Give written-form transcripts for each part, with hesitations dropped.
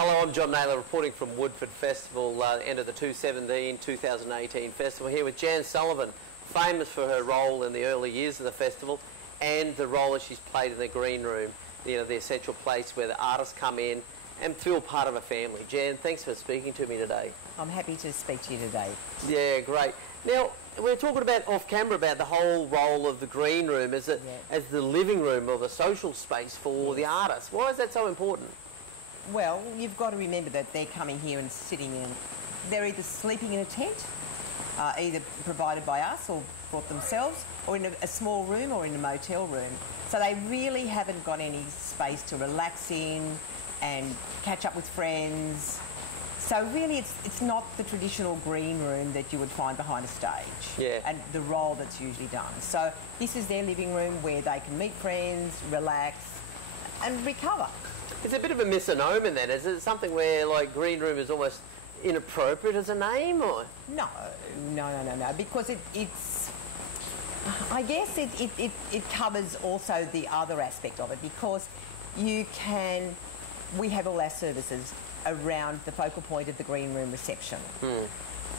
Hello, I'm John Naylor reporting from Woodford Festival, end of the 2017-2018 festival, here with Jan Sullivan, famous for her role in the early years of the festival and the role that she's played in the Greenroom, you know, the essential place where the artists come in and feel part of a family. Jan, thanks for speaking to me today. I'm happy to speak to you today. Yeah, great. Now, we're talking about off camera about the whole role of the Greenroom as the living room or the social space for the artists. Why is that so important? Well, you've got to remember that they're coming here and sitting in. They're either sleeping in a tent, either provided by us or brought themselves, or in a small room or in a motel room. So they really haven't got any space to relax in and catch up with friends. So really it's not the traditional green room that you would find behind a stage. Yeah. And the role that's usually done. So this is their living room where they can meet friends, relax and recover. It's a bit of a misnomer then. Is it something where like green room is almost inappropriate as a name, or? No, because it's I guess it covers also the other aspect of it, because we have all our services around the focal point of the green room reception.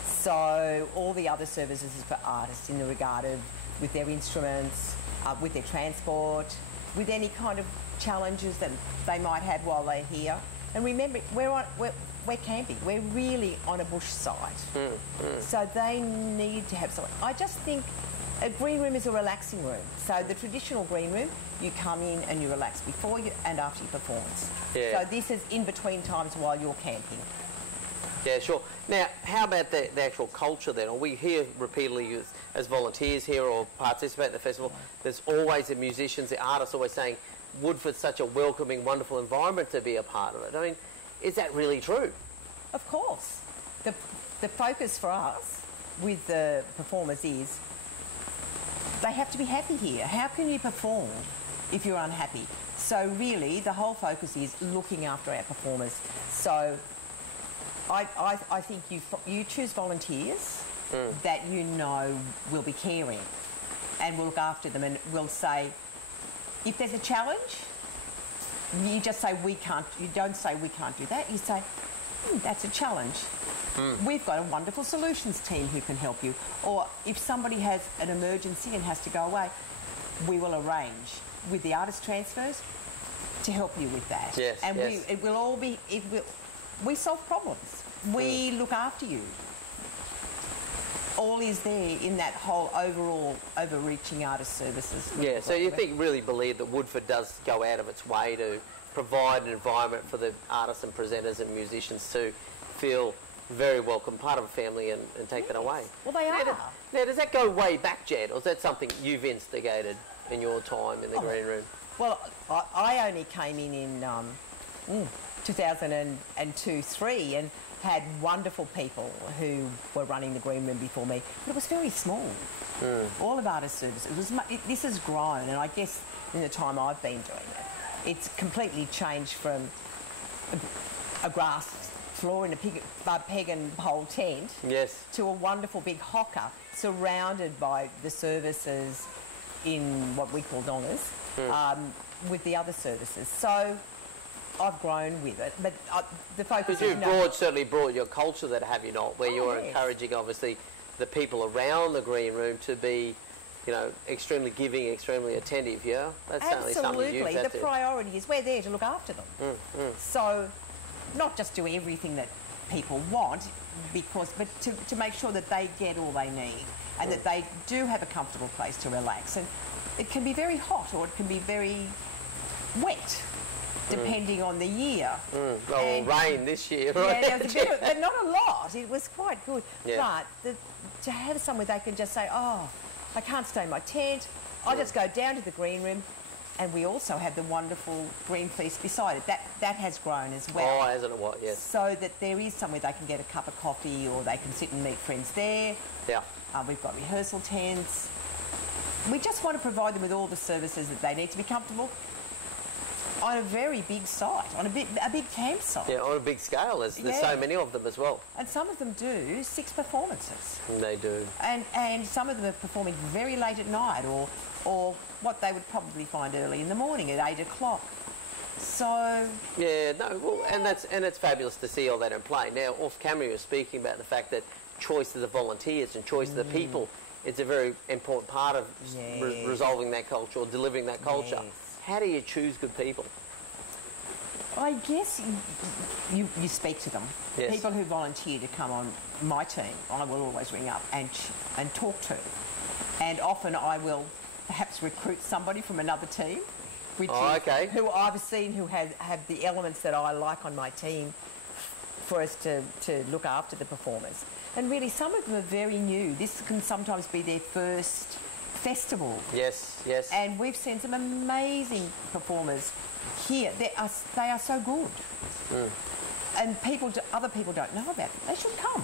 So all the other services is for artists in the regard of with their instruments, with their transport, with any kind of challenges that they might have while they're here. And remember, we're camping. We're really on a bush site. So they need to have something. I just think a green room is a relaxing room. So the traditional green room, you come in and you relax before you and after your performance. Yeah. So this is in between times while you're camping. Yeah, sure. Now, how about the actual culture then? We hear repeatedly as volunteers here or participate in the festival, there's always the musicians, the artists always saying, Woodford's such a welcoming, wonderful environment to be a part of it. I mean, is that really true? Of course. The focus for us with the performers is they have to be happy here. How can you perform if you're unhappy? So really, the whole focus is looking after our performers. So I think you choose volunteers that you know will be caring and will look after them and will say, if there's a challenge, you just say we can't. You don't say we can't do that. You say, that's a challenge. We've got a wonderful solutions team who can help you. Or if somebody has an emergency and has to go away, we will arrange with the artist transfers to help you with that. Yes, and yes. We solve problems. We look after you. All is there in that whole overall overreaching artist services. Yeah, so you really believe that Woodford does go out of its way to provide an environment for the artists and presenters and musicians to feel very welcome, part of a family, and take that away. Well, they are. Now, does that go way back, Jed, or is that something you've instigated in your time in the Green Room? Well, I only came in 2002-03 and had wonderful people who were running the Green Room before me, but it was very small. All of artist services. This has grown, and I guess in the time I've been doing it, it's completely changed from a grass floor in a peg and pole tent to a wonderful big hocker surrounded by the services in what we call dongas with the other services. So I've grown with it, but the focus is... Because you've certainly brought your culture that, have you not, where you're encouraging, obviously, the people around the Green Room to be, you know, extremely giving, extremely attentive, yeah? That's certainly something you've had to... The priority is we're there to look after them. So not just do everything that people want, but to make sure that they get all they need and that they do have a comfortable place to relax. And it can be very hot or it can be very wet, depending on the year. Well, rain this year, right? Yeah, but not a lot. It was quite good. Yeah. But to have somewhere they can just say, oh, I can't stay in my tent. I'll just go down to the Green Room. And we also have the wonderful green fleece beside it. That has grown as well. Oh, hasn't it? What? Yes. So that there is somewhere they can get a cup of coffee or they can sit and meet friends there. Yeah. We've got rehearsal tents. We just want to provide them with all the services that they need to be comfortable on a very big site, on a big campsite. Yeah, on a big scale. There's so many of them as well. And some of them do 6 performances. They do. And some of them are performing very late at night or what they would probably find early in the morning at 8 o'clock. So Yeah, no, well, and it's fabulous to see all that in play. Now, off camera, you were speaking about the fact that choice of the volunteers and choice of the people, it's a very important part of resolving that culture or delivering that culture. Yes. How do you choose good people? I guess you speak to them. Yes. People who volunteer to come on my team, I will always ring up and talk to. And often I will perhaps recruit somebody from another team, which is who I've seen who have the elements that I like on my team for us to look after the performers. And really, some of them are very new. This can sometimes be their first festival. Yes, yes. And we've seen some amazing performers here. They are so good. And other people don't know about them. They should come.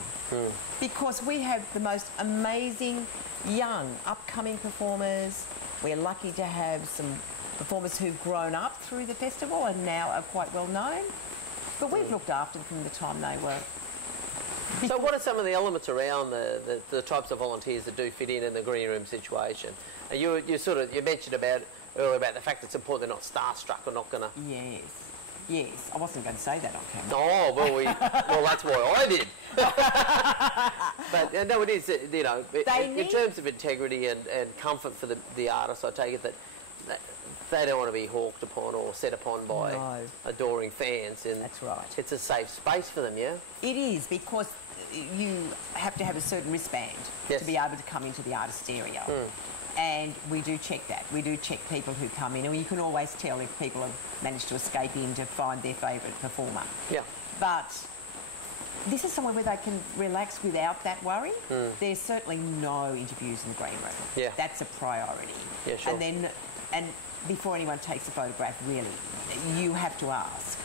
Because we have the most amazing young upcoming performers. We're lucky to have some performers who've grown up through the festival and now are quite well known. But we've looked after them from the time they were. So what are some of the elements around the types of volunteers that do fit in the green room situation? You mentioned earlier about the fact that it's important they're not starstruck or not going to... Yes. I wasn't going to say that on camera. Oh, well, that's why I did. But no, it is, in terms of integrity and comfort for the artists, I take it that they don't want to be hawked upon or set upon by adoring fans. And that's right. It's a safe space for them, yeah? It is, because you have to have a certain wristband to be able to come into the artist area. And we do check that. We do check people who come in, and you can always tell if people have managed to escape in to find their favourite performer. Yeah. But this is somewhere where they can relax without that worry. There's certainly no interviews in the green room. Yeah. That's a priority. Yeah, sure. And before anyone takes a photograph, really, you have to ask.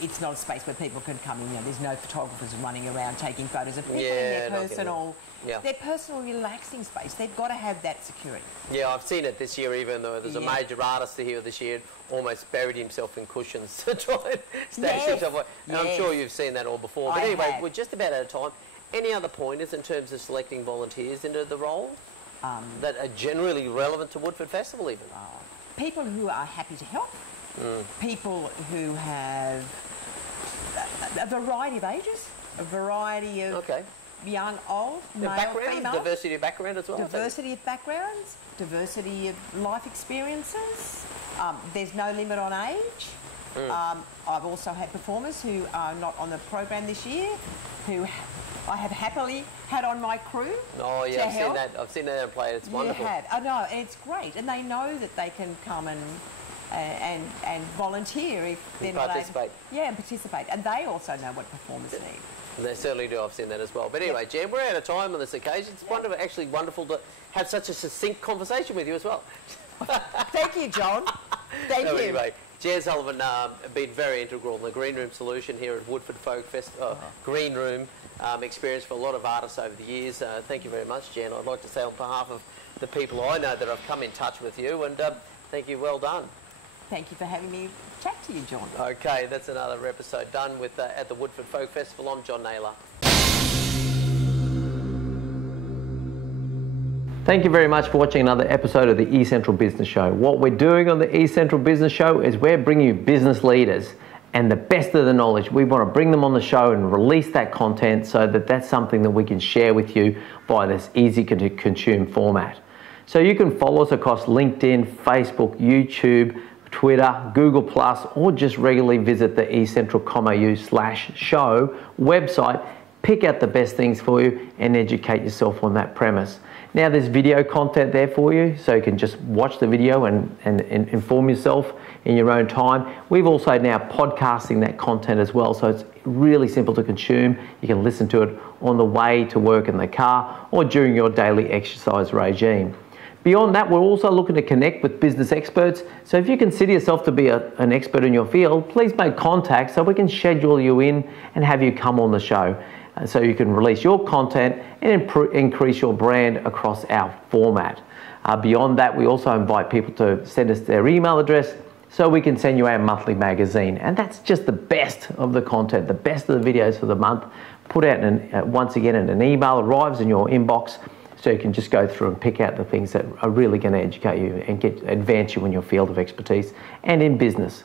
It's not a space where people can come in. There's no photographers running around taking photos of people in their personal relaxing space. They've got to have that security. Yeah, I've seen it this year, even though there's a major artist here this year almost buried himself in cushions to try and stash himself away. And I'm sure you've seen that all before. But anyway, we're just about out of time. Any other pointers in terms of selecting volunteers into the role that are generally relevant to Woodford Festival even? People who are happy to help. People who have a variety of ages, a variety of young, old, male, female. Diversity of background as well. Diversity of backgrounds, diversity of life experiences. There's no limit on age. I've also had performers who are not on the program this year, who I have happily had on my crew. Oh yeah, I've seen that. I've seen that in play. It's wonderful. You have. I know, and it's great, and they know that they can come and volunteer if they're not able. Yeah, and participate. And they also know what performers need. They certainly do. I've seen that as well. But anyway, Jan, we're out of time on this occasion. It's wonderful to have such a succinct conversation with you as well. Thank you, John. Thank you. Anyway, Jan Sullivan been very integral in the Green Room solution here at Woodford Folk Festival. Green Room experience for a lot of artists over the years. Thank you very much, Jan. I'd like to say on behalf of the people I know that have come in touch with you, and thank you. Well done. Thank you for having me chat to you, John. Okay, that's another episode done with at the Woodford Folk Festival. I'm John Naylor. Thank you very much for watching another episode of the eCentral Business Show. What we're doing on the eCentral Business Show is we're bringing you business leaders and the best of the knowledge. We want to bring them on the show and release that content so that that's something that we can share with you by this easy to consume format. So you can follow us across LinkedIn, Facebook, YouTube, Twitter, Google+, or just regularly visit the eCentral.com.au/show website, pick out the best things for you and educate yourself on that premise. Now there's video content there for you, so you can just watch the video and inform yourself in your own time. We've also now podcasting that content as well, so it's really simple to consume. You can listen to it on the way to work in the car or during your daily exercise regime. Beyond that, we're also looking to connect with business experts. So if you consider yourself to be an expert in your field, please make contact so we can schedule you in and have you come on the show. So you can release your content and increase your brand across our format. Beyond that, we also invite people to send us their email address so we can send you our monthly magazine. And that's just the best of the content, the best of the videos for the month, put out once again in an email, arrives in your inbox So you can just go through and pick out the things that are really going to educate you and advance you in your field of expertise and in business.